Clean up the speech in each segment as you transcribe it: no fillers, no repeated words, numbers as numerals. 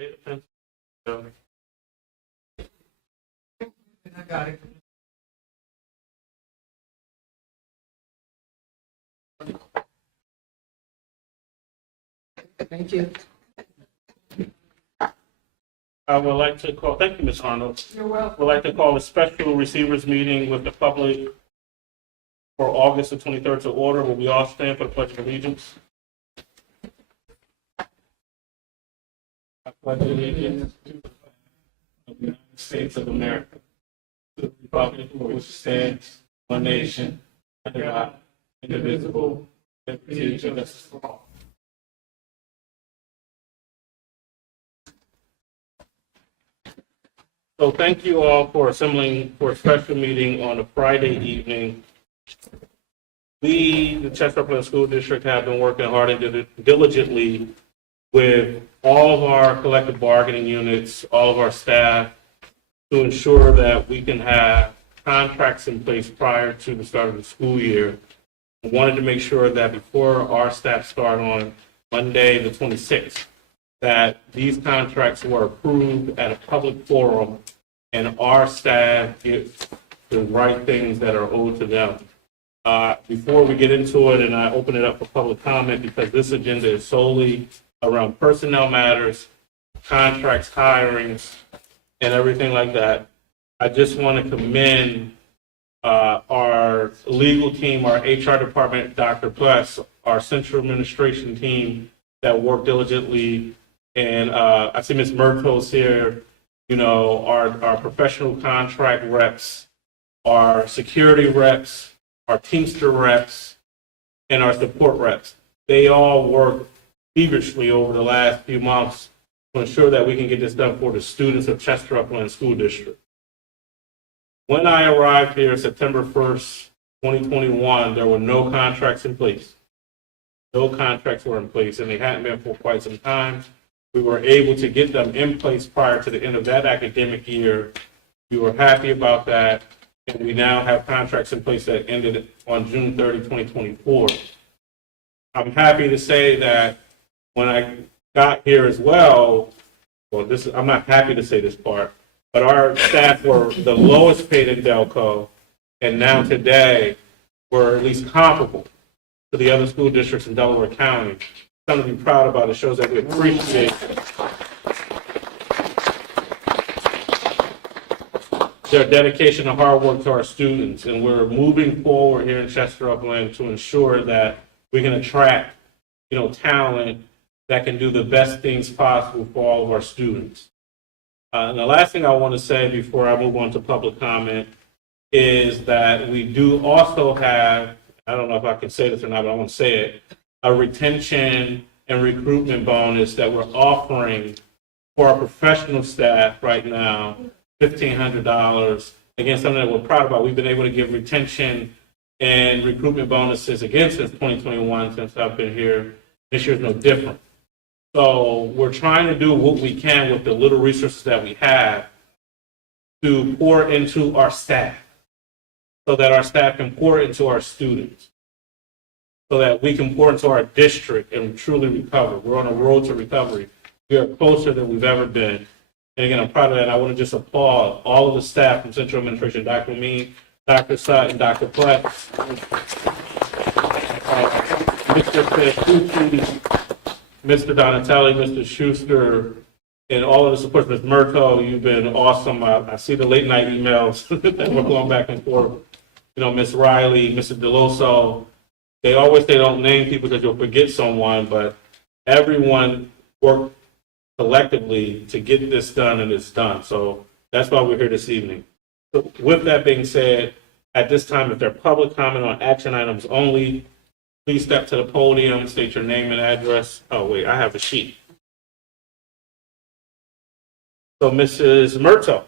State of Pennsylvania. I got it. Thank you. I would like to call, thank you, Ms. Arnold. You're welcome. Would like to call a special receivers meeting with the public for August the 23rd to order. Will we all stand for the Pledge of Allegiance? I pledge allegiance to the flag of the United States of America, to the republic for which it stands, one nation, under God, indivisible, with liberty and justice for all. So thank you all for assembling for a special meeting on a Friday evening. We, the Chester Upland School District, have been working hard and diligently with all of our collective bargaining units, all of our staff, to ensure that we can have contracts in place prior to the start of the school year. I wanted to make sure that before our staff start on Monday, the 26th, that these contracts were approved at a public forum and our staff get the right things that are owed to them. Before we get into it and I open it up for public comment, because this agenda is solely around personnel matters, contracts, hirings, and everything like that, I just want to commend our legal team, our HR department, Dr. Pless, our central administration team that worked diligently. And I see Ms. Murtaugh's here, you know, our professional contract reps, our security reps, our Teamster reps, and our support reps. They all worked feverishly over the last few months to ensure that we can get this done for the students of Chester Upland School District. When I arrived here September 1st, 2021, there were no contracts in place. No contracts were in place, and they hadn't been for quite some time. We were able to get them in place prior to the end of that academic year. We were happy about that, and we now have contracts in place that ended on June 30, 2024. I'm happy to say that when I got here as well, I'm not happy to say this part, but our staff were the lowest paid in Delco, and now today we're at least comparable to the other school districts in Delaware County. Something to be proud about. It shows that we appreciate their dedication and hard work to our students, and we're moving forward here in Chester Upland to ensure that we can attract, you know, talent that can do the best things possible for all of our students. And the last thing I want to say before I move on to public comment is that we do also have, I don't know if I can say this or not, but I want to say it, a retention and recruitment bonus that we're offering for our professional staff right now, $1,500. Again, something that we're proud about. We've been able to give retention and recruitment bonuses again since 2021, since I've been here. This year's no different. So we're trying to do what we can with the little resources that we have to pour into our staff so that our staff can pour into our students, so that we can pour into our district and truly recover. We're on a road to recovery. We are closer than we've ever been. And again, I'm proud of that. I want to just applaud all of the staff from Central Administration, Dr. Mead, Dr. Sutton, Dr. Plex, Mr. Petrucci, Mr. Donatelli, Mr. Schuster, and all of the support. Ms. Murtaugh, you've been awesome. I see the late night emails that we're going back and forth. You know, Ms. Riley, Mr. Deloso. They always say don't name people because you'll forget someone, but everyone worked collectively to get this done, and it's done. So that's why we're here this evening. So with that being said, at this time, if there are public comment on action items only, please step to the podium, state your name and address. Oh, wait, I have a sheet. So Mrs. Murtaugh.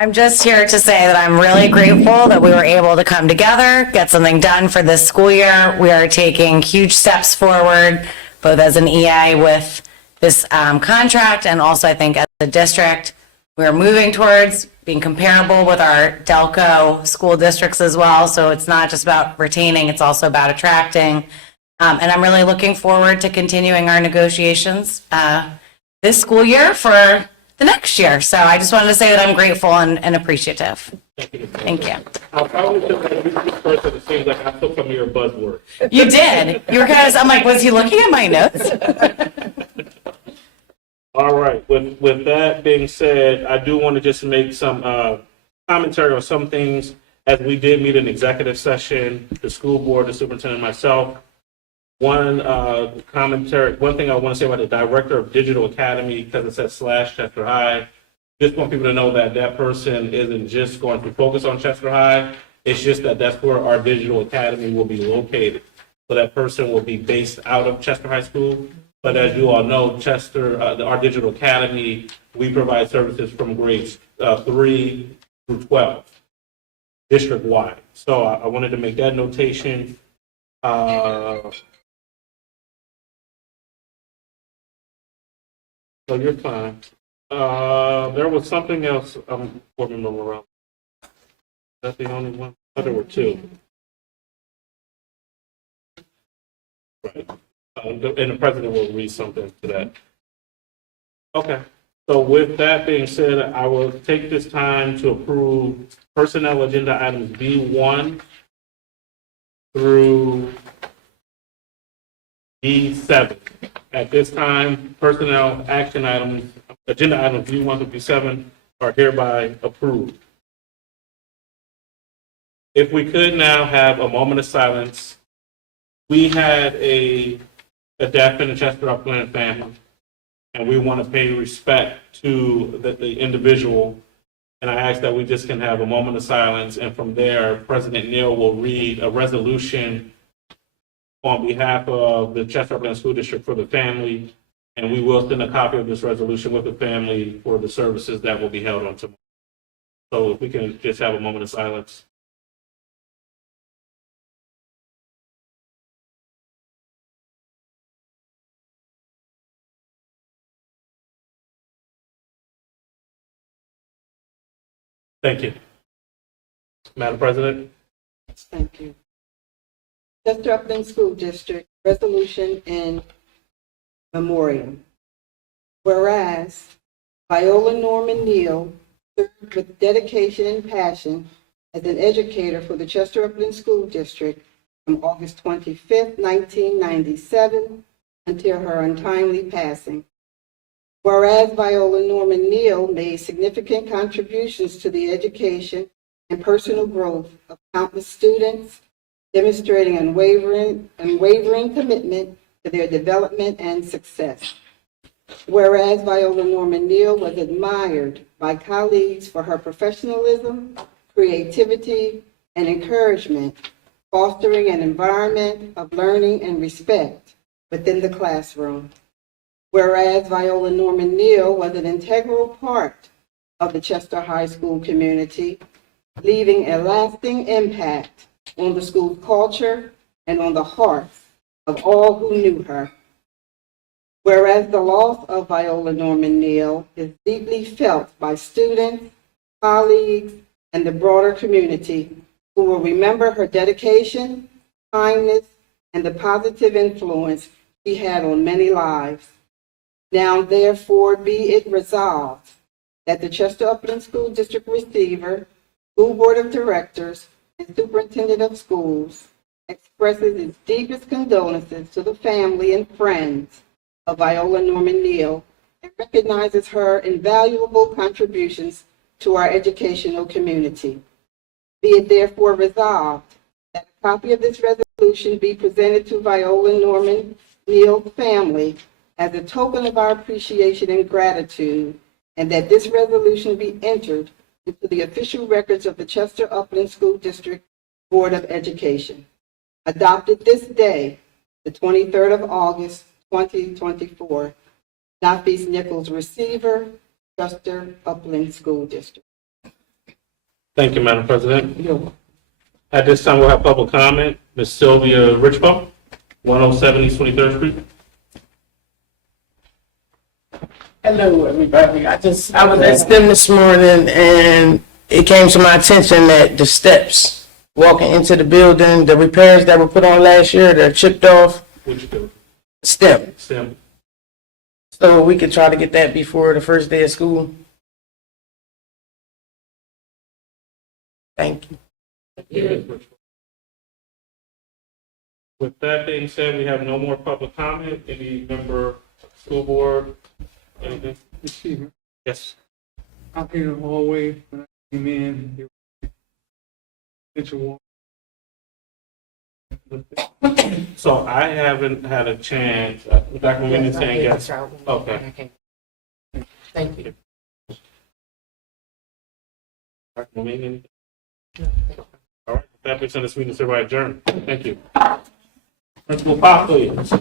I'm just here to say that I'm really grateful that we were able to come together, get something done for this school year. We are taking huge steps forward, both as an EA with this contract and also I think as a district. We're moving towards being comparable with our Delco school districts as well. So it's not just about retaining, it's also about attracting. And I'm really looking forward to continuing our negotiations this school year for the next year. So I just wanted to say that I'm grateful and appreciative. Thank you. I'll probably just use this person. It seems like I took some of your buzzwords. You did. You were kind of, I'm like, was he looking at my notes? All right. With that being said, I do want to just make some commentary on some things. As we did meet in executive session, the school board, the superintendent, and myself. One thing I want to say about the director of Digital Academy, because it says / Chester High. Just want people to know that that person isn't just going to focus on Chester High. It's just that that's where our digital academy will be located. So that person will be based out of Chester High School. But as you all know, our digital academy, we provide services from grades 3 through 12, district-wide. So I wanted to make that notation. So you're fine. There was something else I'm forming around. Is that the only one? Oh, there were two. Right. And the president will read something to that. Okay. So with that being said, I will take this time to approve personnel agenda items B1 through B7. At this time, personnel action items, agenda items B1 through B7 are hereby approved. If we could now have a moment of silence. We had a death in the Chester Upland family, and we want to pay respect to the individual. And I ask that we just can have a moment of silence, and from there, President Neal will read a resolution on behalf of the Chester Upland School District for the family, and we will send a copy of this resolution with the family for the services that will be held on tomorrow. So if we can just have a moment of silence. Thank you. Madam President. Thank you. Chester Upland School District Resolution in Memoriam. Whereas Viola Norman Neal served with dedication and passion as an educator for the Chester Upland School District from August 25th, 1997 until her untimely passing. Whereas Viola Norman Neal made significant contributions to the education and personal growth of countless students, demonstrating unwavering commitment to their development and success. Whereas Viola Norman Neal was admired by colleagues for her professionalism, creativity, and encouragement, fostering an environment of learning and respect within the classroom. Whereas Viola Norman Neal was an integral part of the Chester High School community, leaving a lasting impact on the school's culture and on the hearts of all who knew her. Whereas the loss of Viola Norman Neal is deeply felt by students, colleagues, and the broader community, who will remember her dedication, kindness, and the positive influence she had on many lives. Now, therefore, be it resolved that the Chester Upland School District Receiver, School Board of Directors, and Superintendent of Schools expresses its deepest condolences to the family and friends of Viola Norman Neal and recognizes her invaluable contributions to our educational community. Be it therefore resolved that a copy of this resolution be presented to Viola Norman Neal's family as a token of our appreciation and gratitude, and that this resolution be entered into the official records of the Chester Upland School District Board of Education. Adopted this day, the 23rd of August, 2024. Nafis Nichols, Receiver, Chester Upland School District. Thank you, Madam President. At this time, we'll have public comment. Ms. Sylvia Richbaugh, 107 East 23rd Street. Hello, everybody. I was at STEM this morning, and it came to my attention that the steps walking into the building, the repairs that were put on last year, they're chipped off. Which do? STEM. STEM. So we could try to get that before the first day of school. Thank you. With that being said, we have no more public comment. Any member, school board, anything? Excuse me, Yes. out here in the hallway, when I came in, there was potential water. So I haven't had a chance, Dr. McMillan saying yes. Okay. Thank you. Dr. McMillan? All right, with that being said, this meeting is hereby adjourned. Thank you. Principal Pop, please.